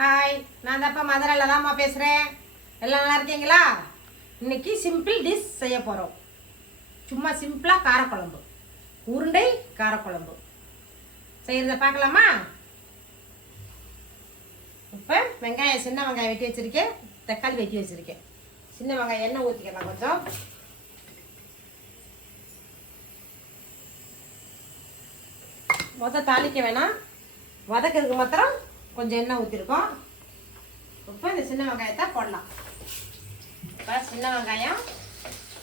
Hi நான் தப்பா மதுரையில் தான்மா பேசுகிறேன் எல்லாம் நல்லா இருக்கீங்களா? இன்னைக்கு சிம்பிள் டிஷ் செய்ய போகிறோம் சும்மா சிம்பிளாக காரக்குழம்பு. உருண்டை காரக்குழம்பு. செய்கிறத பார்க்கலாமா? இப்போ வெங்காயம் சின்ன வெங்காயம் வெட்டி வச்சுருக்கேன். தக்காளி வெட்டி வச்சுருக்கேன். சின்ன வெங்காயம் எண்ணெய் ஊற்றிக்கலாம் கொஞ்சம். மொத்தம் தாளிக்க வேணாம். வதக்கிறதுக்கு மாத்திரம் கொஞ்சம் எண்ணெய் ஊற்றிருக்கோம் இப்போ இந்த சின்ன வெங்காயத்தை போடலாம். இப்போ சின்ன வெங்காயம்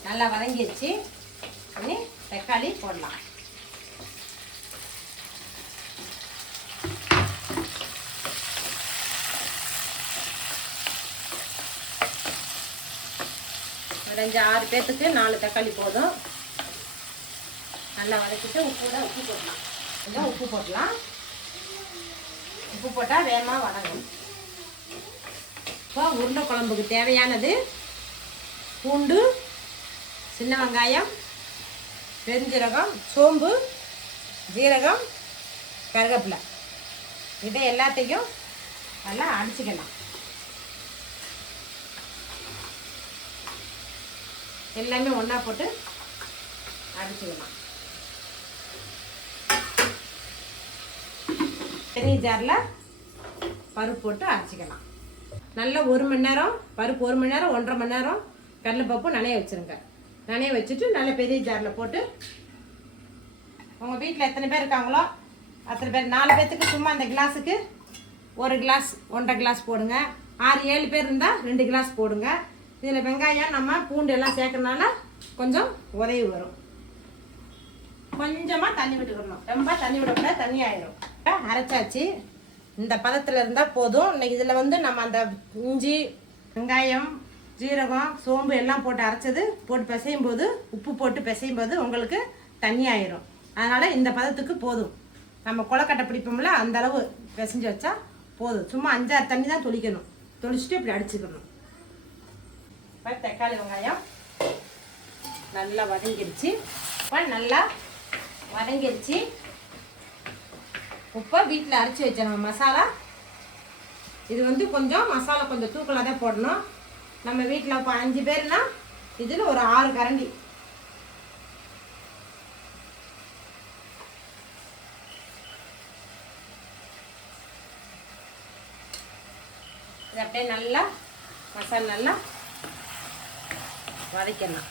நல்லா வதங்கிடுச்சு இனி தக்காளி போடலாம். ஒரு ஆறு பேர்த்துக்கு நாலு தக்காளி போதும். நல்லா வதக்கிட்டு உப்பு கூட உப்பு போடலாம். கொஞ்சம் உப்பு போடலாம். உப்பு போட்டால் வேகமாக வதங்கும். இப்போ உருண்டை குழம்புக்கு தேவையானது பூண்டு சின்ன வெங்காயம் பெருஞ்சீரகம் சோம்பு ஜீரகம் கருவேப்பிலை இதை எல்லாத்தையும் நல்லா அடிச்சுக்கலாம். எல்லாமே ஒன்றா போட்டு அடிச்சுக்கலாம். பெரிய ஜாரில் பருப்பு போட்டு அரைச்சிக்கலாம். நல்லா ஒரு மணி நேரம் பருப்பு ஒரு மணி நேரம் ஒன்றரை மணி நேரம் கடலைப்பருப்பு நனைய வச்சுருங்க. நனைய வச்சுட்டு நல்ல பெரிய ஜாரில் போட்டு உங்கள் வீட்டில் எத்தனை பேர் இருக்காங்களோ அத்தனை பேர் நாலு பேர்த்துக்கு சும்மா அந்த கிளாஸுக்கு ஒரு கிளாஸ் ஒன்றரை கிளாஸ் போடுங்க. ஆறு ஏழு பேர் இருந்தால் ரெண்டு கிளாஸ் போடுங்க. இதில் வெங்காயம் நம்ம பூண்டு எல்லாம் சேர்க்கறனால கொஞ்சம் உதவி வரும். கொஞ்சமாக தண்ணி விட்டுக்கணும் ரொம்ப தண்ணி விடக்கூடாது தண்ணி ஆயிடும் அரைச்சாச்சு. இந்த பதத்தில் இருந்தால் போதும். இன்னைக்கு இதில் வந்து நம்ம அந்த இஞ்சி வெங்காயம் ஜீரகம் சோம்பு எல்லாம் போட்டு அரைச்சது போட்டு பிசையும் போது உப்பு போட்டு பிசையும் போது உங்களுக்கு தண்ணி ஆயிரும் அதனால் இந்த பதத்துக்கு போதும். நம்ம கொலக்கட்டை பிடிப்போம்ல அந்த அளவு பிசைஞ்சு வச்சா போதும். சும்மா அஞ்சாறு தண்ணி தான் தொளிக்கணும். தொளிச்சுட்டு இப்படி அடிச்சுக்கணும். இப்போ தக்காளி வெங்காயம் நல்லா வதங்கிருச்சு. இப்போ நல்லா வதங்கிருச்சு. இப்போ வீட்டில் அரைச்சி வச்ச நம்ம மசாலா இது வந்து கொஞ்சம் மசாலா கொஞ்சம் தூக்கலாக தான் போடணும். நம்ம வீட்டில் இப்போ அஞ்சு பேர்னா இதில் ஒரு ஆறு கரண்டி. இது அப்படியே நல்லா மசாலா நல்லா வதக்கலாம்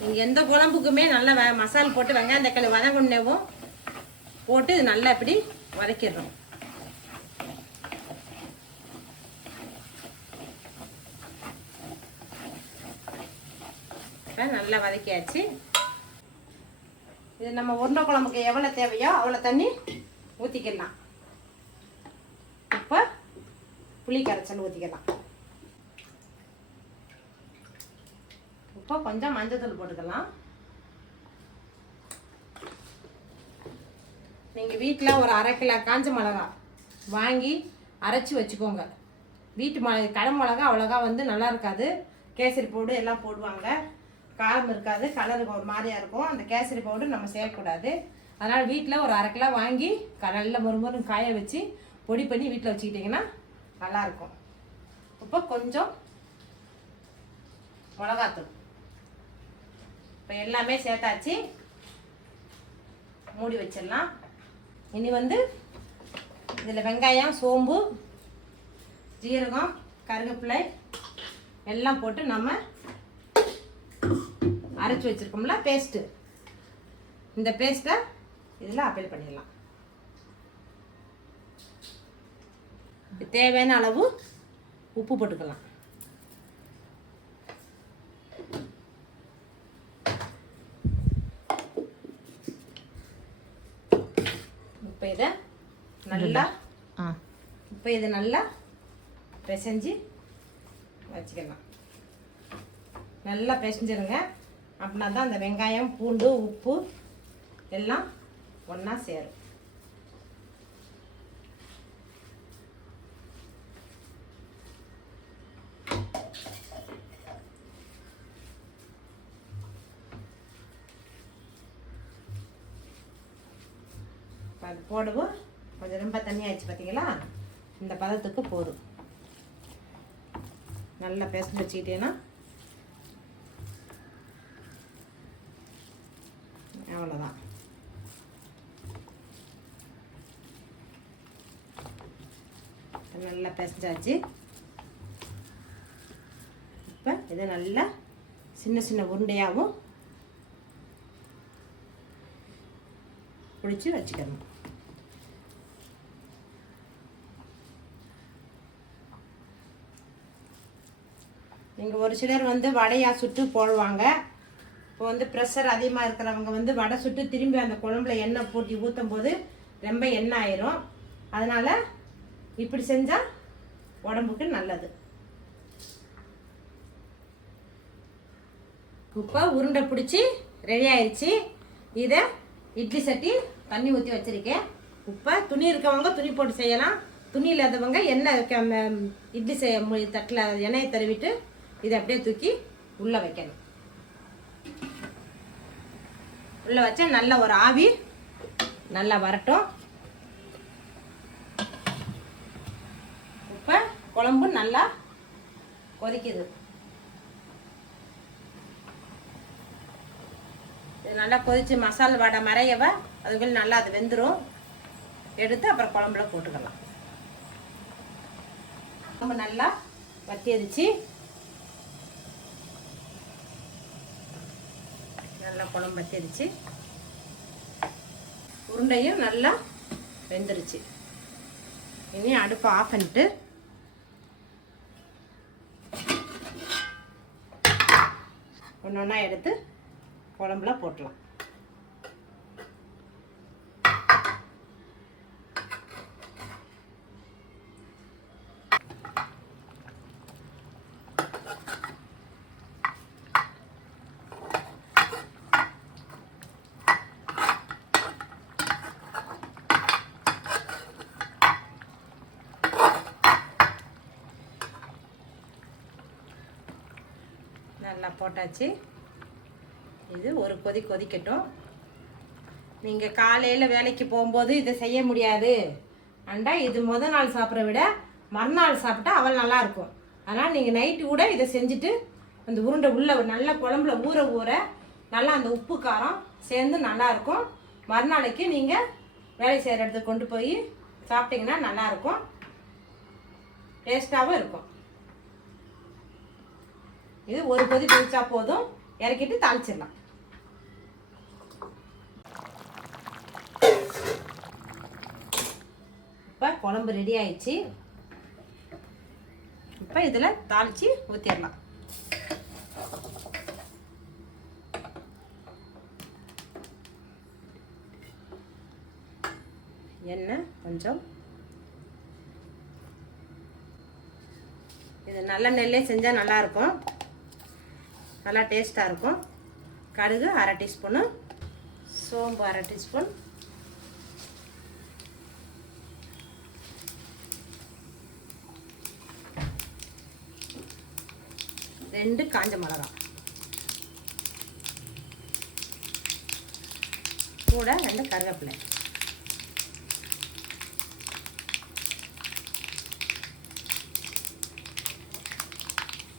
நீங்கள் எந்த குழம்புக்குமே நல்லா வ மசாலா போட்டு வெங்காயம் தக்காளி வதங்குனேவும் போட்டு இது நல்லா இப்படி வதக்கிடுறோம் நல்லா வதக்கியாச்சு. இது நம்ம உருண்டை குழம்புக்கு எவ்வளோ தேவையோ அவ்வளோ தண்ணி ஊற்றிக்கலாம் இப்போ புளி கரைச்சல் ஊற்றிக்கலாம் இப்போ கொஞ்சம் மஞ்சத்தூள் போட்டுக்கலாம். நீங்கள் வீட்டில் ஒரு அரை கிலோ காஞ்ச மிளகா வாங்கி அரைச்சி வச்சுக்கோங்க. வீட்டு மிளகா கடை மிளகா அவ்வளோகா வந்து நல்லா இருக்காது. கேசரி பவுடர் எல்லாம் போடுவாங்க. காரம் இருக்காது. கலர் ஒரு மாதிரியாக இருக்கும். அந்த கேசரி பவுடர் நம்ம சேர்க்கக்கூடாது அதனால் வீட்டில் ஒரு அரை கிலோ வாங்கி க- நல்ல மொறுமொறுன்னு காய வச்சு பொடி பண்ணி வீட்டில் வச்சுக்கிட்டிங்கன்னா நல்லாயிருக்கும் இப்போ கொஞ்சம் மிளகாத்தூள். இப்போ எல்லாமே சேர்த்தாச்சு. மூடி வச்சிடலாம். இனி வந்து இதில் வெங்காயம் சோம்பு ஜீரகம் கருவேப்பிலை எல்லாம் போட்டு நம்ம அரைச்சி வச்சுருக்கோம்ல பேஸ்ட்டு இந்த பேஸ்ட்டை இதில் அப்ளை பண்ணிடலாம். தேவையான அளவு உப்பு போட்டுக்கலாம். இப்போ இதை நல்லா இப்போ இதை நல்லா பிசைஞ்சு வச்சுக்கலாம் நல்லா பிசைஞ்சிருங்க. அப்படின்னா தான் அந்த வெங்காயம் பூண்டு உப்பு எல்லாம் ஒன்றா சேரும். போடுவோம். கொஞ்சம் ரொம்ப தண்ணி ஆயிடுச்சு பார்த்தீங்களா இந்த பதத்துக்கு போதும். நல்லா பேசஞ்சு வச்சுக்கிட்டேன்னா அவ்வளோதான் நல்லா பிசைஞ்சாச்சு. இப்போ இதை நல்லா சின்ன சின்ன உருண்டையாகவும் பிடிச்சி வச்சுக்கணும். நீங்கள் ஒரு சிலர் வந்து வடையாக சுட்டு போடுவாங்க. இப்போ வந்து ப்ரெஷர் அதிகமாக இருக்கிறவங்க வந்து வடை சுட்டு திரும்பி அந்த குழம்புல எண்ணெய் போட்டி ஊற்றும் போது ரொம்ப எண்ணெய் ஆயிரும். அதனால் இப்படி செஞ்சால் உடம்புக்கு நல்லது. இப்போ உருண்டை பிடிச்சி ரெடி ஆயிடுச்சு இதை இட்லி சட்டி தண்ணி ஊற்றி வச்சுருக்கேன். இப்போ துணி இருக்கவங்க துணி போட்டு செய்யலாம். துணி இல்லாதவங்க எண்ணெய் இட்லி செய்ய தட்டில் எண்ணெயை தருவிட்டு இதை அப்படியே தூக்கி உள்ளே வைக்கணும். உள்ளே வச்சா நல்ல ஒரு ஆவி நல்லா வரட்டும். இப்போ குழம்பு நல்லா கொதிக்குது. இது நல்லா கொதித்து மசாலா வடை மறையவ அதுக்குள்ளே நல்லா அது வெந்துடும் எடுத்து அப்புறம் குழம்புல போட்டுக்கலாம். குழம்பு நல்லா வத்தியடிச்சு நல்லா குழம்பு வத்திருச்சு உருண்டையும் நல்லா வெந்துருச்சு. இனி அடுப்பை ஆஃப் பண்ணிட்டு ஒன்று ஒன்றா எடுத்து குழம்புல போட்டலாம் நல்லா போட்டாச்சு. இது ஒரு கொதி கொதிக்கட்டும். நீங்கள் காலையில் வேலைக்கு போகும்போது இதை செய்ய முடியாது. அண்டா இது முதல் நாள் சாப்பிட்ற விட மறுநாள் சாப்பிட்டா அவள் நல்லாயிருக்கும் அதனால் நீங்கள் நைட்டு கூட இதை செஞ்சுட்டு அந்த உருண்டை உள்ள நல்ல குழம்புல ஊற ஊற நல்லா அந்த உப்பு காரம் சேர்ந்து நல்லா இருக்கும். மறுநாளைக்கு நீங்கள் வேலை செய்கிற இடத்துக்கு கொண்டு போய் சாப்பிட்டிங்கன்னா நல்லாயிருக்கும் டேஸ்ட்டாகவும் இருக்கும். இது ஒரு கொதி கொதிச்சா போதும். இறக்கிட்டு தாளிச்சிடலாம். இப்போ குழம்பு ரெடி ஆயிடுச்சு. இப்போ இதில் தாளித்து ஊற்றிடலாம் எண்ணெய் கொஞ்சம். இது நல்ல நெல்லே செஞ்சால் நல்லாயிருக்கும் நல்லா டேஸ்ட்டாக இருக்கும். கடுகு அரை டீஸ்பூனு சோம்பு அரை டீஸ்பூன். ரெண்டு காஞ்ச மிளகா. கூட ரெண்டு கருவேப்பிலை.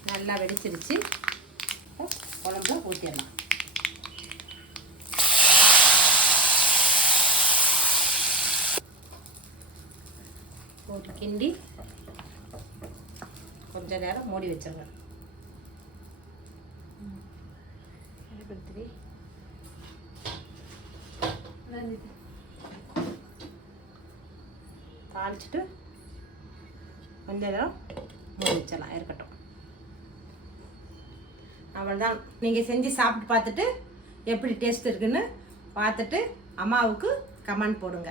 நல்லா வெடிச்சிருச்சு. குழம்பு ஊற்றிடலாம் போட்டு கிண்டி கொஞ்ச நேரம் மூடி வச்சிடலாம் தாளிச்சிட்டு கொஞ்ச நேரம் மூடி வச்சிடலாம். இருக்கட்டும். அவ்வளோதான் நீங்கள் செஞ்சு சாப்பிட்டு பார்த்துட்டு எப்படி டேஸ்ட் இருக்குன்னு பார்த்துட்டு அம்மாவுக்கு கமெண்ட் போடுங்க.